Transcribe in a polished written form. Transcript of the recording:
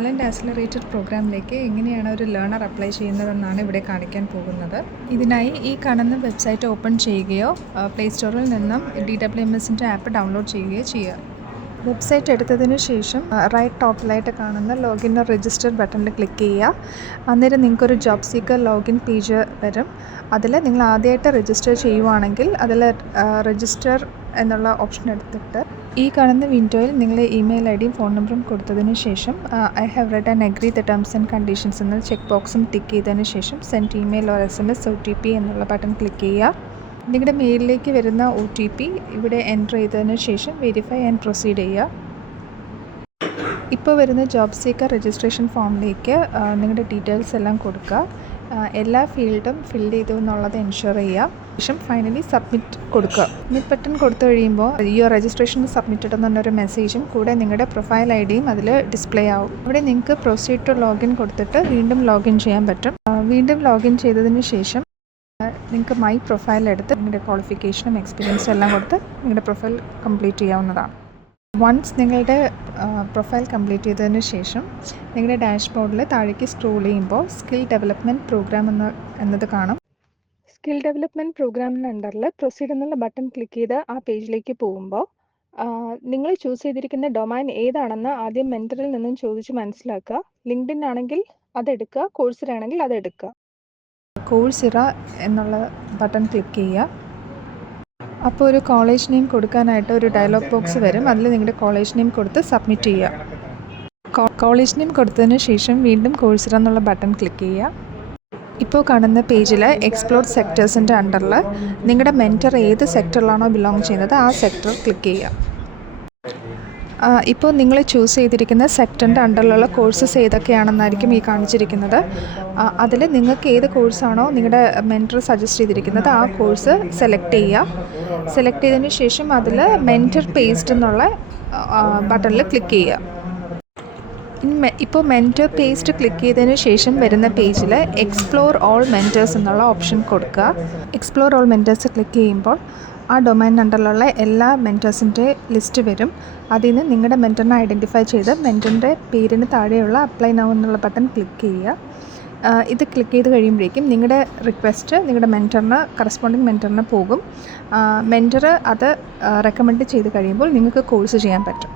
Talent accelerated പ്രോഗ്രാമിലേക്ക് എങ്ങനെയാണ് ഒരു ലേണർ അപ്ലൈ ചെയ്യുന്നതെന്നാണ് ഇവിടെ കാണിക്കാൻ പോകുന്നത്. ഇതിനായി ഈ കാണുന്ന വെബ്സൈറ്റ് ഓപ്പൺ ചെയ്യുകയോ പ്ലേ സ്റ്റോറിൽ നിന്നും DWMSൻ്റെ ആപ്പ് ഡൗൺലോഡ് ചെയ്യുകയോ ചെയ്യുക. വെബ്സൈറ്റ് എടുത്തതിന് ശേഷം റൈറ്റ് ടോപ്പിലായിട്ട് കാണുന്ന ലോഗിൻ ഓർ രജിസ്റ്റർ ബട്ടണിൽ ക്ലിക്ക് ചെയ്യുക. അന്നേരം നിങ്ങൾക്കൊരു ജോബ് സീക്കർ ലോഗിൻ പേജ് വരും. അതിൽ നിങ്ങൾ ആദ്യമായിട്ട് രജിസ്റ്റർ ചെയ്യുവാണെങ്കിൽ അതിൽ രജിസ്റ്റർ എന്നുള്ള ഓപ്ഷൻ എടുത്തിട്ട് ഈ കാണുന്ന വിൻഡോയിൽ നിങ്ങൾ ഇമെയിൽ ഐഡിയും ഫോൺ നമ്പറും കൊടുത്തതിന് ശേഷം I have read and agree the terms and conditions എന്ന ചെക്ക് ബോക്സും ടിക്ക് ചെയ്തതിന് ശേഷം send email or SMS OTP എന്നുള്ള ബട്ടൺ ക്ലിക്ക് ചെയ്യുക. നിങ്ങളുടെ മെയിലിലേക്ക് വരുന്ന OTP ഇവിടെ എൻ്റർ ചെയ്തതിന് ശേഷം വെരിഫൈ ആൻഡ് പ്രൊസീഡ് ചെയ്യുക. ഇപ്പോൾ വരുന്ന ജോബ് സീക്കർ രജിസ്ട്രേഷൻ ഫോമിലേക്ക് നിങ്ങളുടെ ഡീറ്റെയിൽസ് എല്ലാം കൊടുക്കുക. എല്ലാ ഫീൽഡും ഫിൽ ചെയ്തു എന്നുള്ളത് എൻഷുർ ചെയ്യുക. ശേഷം ഫൈനലി സബ്മിറ്റ് കൊടുക്കുക. സബ്മിറ്റ് ബട്ടൺ കൊടുത്തു കഴിയുമ്പോൾ യുവർ രജിസ്ട്രേഷൻ സബ്മിറ്റഡ് എന്നൊരു മെസ്സേജും കൂടെ നിങ്ങളുടെ പ്രൊഫൈൽ ഐഡിയും അതിൽ ഡിസ്പ്ലേ ആവും. ഇവിടെ നിങ്ങൾക്ക് പ്രൊസീഡ് ടു ലോഗിൻ കൊടുത്തിട്ട് വീണ്ടും ലോഗിൻ ചെയ്യാൻ പറ്റും. വീണ്ടും ലോഗിൻ ചെയ്തതിന് ശേഷം നിങ്ങൾക്ക് മൈ പ്രൊഫൈൽ എടുത്ത് നിങ്ങളുടെ ക്വാളിഫിക്കേഷനും എക്സ്പീരിയൻസും എല്ലാം കൊടുത്ത് നിങ്ങളുടെ പ്രൊഫൈൽ കംപ്ലീറ്റ് ചെയ്യാവുന്നതാണ്. വൺസ് നിങ്ങളുടെ പ്രൊഫൈൽ കംപ്ലീറ്റ് ചെയ്തതിന് ശേഷം നിങ്ങളുടെ ഡാഷ്ബോർഡിൽ താഴേക്ക് സ്ക്രോൾ ചെയ്യുമ്പോൾ സ്കിൽ ഡെവലപ്മെൻറ്റ് പ്രോഗ്രാം എന്നത് കാണും. സ്കിൽ ഡെവലപ്മെൻറ്റ് പ്രോഗ്രാമിന് അണ്ടറിൽ പ്രൊസീഡ് എന്നുള്ള ബട്ടൺ ക്ലിക്ക് ചെയ്ത് ആ പേജിലേക്ക് പോകുമ്പോൾ നിങ്ങൾ ചൂസ് ചെയ്തിരിക്കുന്ന ഡൊമൈൻ ഏതാണെന്ന് ആദ്യം മെൻറ്ററിൽ നിന്നും ചോദിച്ച് മനസ്സിലാക്കുക. ലിങ്ക്ഡിൻ ആണെങ്കിൽ അതെടുക്കുക, കോഴ്സിറ ആണെങ്കിൽ അതെടുക്കുക. കോഴ്സിറ എന്നുള്ള ബട്ടൺ ക്ലിക്ക് ചെയ്യുക. അപ്പോൾ ഒരു കോളേജ് നെയിം കൊടുക്കാനായിട്ട് ഒരു ഡയലോഗ് ബോക്സ് വരും. അതിൽ നിങ്ങളുടെ കോളേജ് നെയിം കൊടുത്ത് സബ്മിറ്റ് ചെയ്യുക. കോളേജ് നെയിം കൊടുത്തതിന് ശേഷം വീണ്ടും കോഴ്സിറ എന്നുള്ള ബട്ടൺ ക്ലിക്ക് ചെയ്യുക. ഇപ്പോൾ കാണുന്ന പേജിൽ എക്സ്പ്ലോർ സെക്ടേഴ്സിൻ്റെ അണ്ടറിൽ നിങ്ങളുടെ മെൻറ്റർ ഏത് സെക്ടറിലാണോ ബിലോങ് ചെയ്യുന്നത് ആ സെക്ടർ ക്ലിക്ക് ചെയ്യുക. ഇപ്പോൾ നിങ്ങൾ ചൂസ് ചെയ്തിരിക്കുന്ന സെക്ടറിൻ്റെ അണ്ടറിലുള്ള കോഴ്സസ് ഏതൊക്കെയാണെന്നായിരിക്കും ഈ കാണിച്ചിരിക്കുന്നത്. അതിൽ നിങ്ങൾക്ക് ഏത് കോഴ്സാണോ നിങ്ങളുടെ മെൻറ്റർ സജസ്റ്റ് ചെയ്തിരിക്കുന്നത് ആ കോഴ്സ് സെലക്ട് ചെയ്യുക. സെലക്ട് ചെയ്തതിന് ശേഷം അതിൽ മെൻറ്റർ പേസ്റ്റ് എന്നുള്ള ബട്ടണിൽ ക്ലിക്ക് ചെയ്യുക. ഇപ്പോൾ മെൻറ്റർ പേസ്റ്റ് ക്ലിക്ക് ചെയ്തതിന് ശേഷം വരുന്ന പേജിൽ എക്സ്പ്ലോർ ഓൾ മെൻറ്റേഴ്സ് എന്നുള്ള ഓപ്ഷൻ കൊടുക്കുക. എക്സ്പ്ലോർ ഓൾ മെൻറ്റേഴ്സ് ക്ലിക്ക് ചെയ്യുമ്പോൾ ആ ഡൊമൈൻ അണ്ടറിലുള്ള എല്ലാ മെൻറ്റേഴ്സിൻ്റെ ലിസ്റ്റ് വരും. അതിൽ നിന്ന് നിങ്ങളുടെ മെൻറ്ററിനെ ഐഡൻറ്റിഫൈ ചെയ്ത് മെൻറ്ററിൻ്റെ പേരിന് താഴെയുള്ള അപ്ലൈ നൗ എന്നുള്ള ബട്ടൺ ക്ലിക്ക് ചെയ്യുക. ഇത് ക്ലിക്ക് ചെയ്ത് കഴിയുമ്പോഴേക്കും നിങ്ങളുടെ റിക്വസ്റ്റ് നിങ്ങളുടെ കറസ്പോണ്ടിങ് മെൻറ്ററിന് പോകും. മെൻറ്റർ അത് റെക്കമെൻഡ് ചെയ്ത് കഴിയുമ്പോൾ നിങ്ങൾക്ക് കോഴ്സ് ചെയ്യാൻ പറ്റും.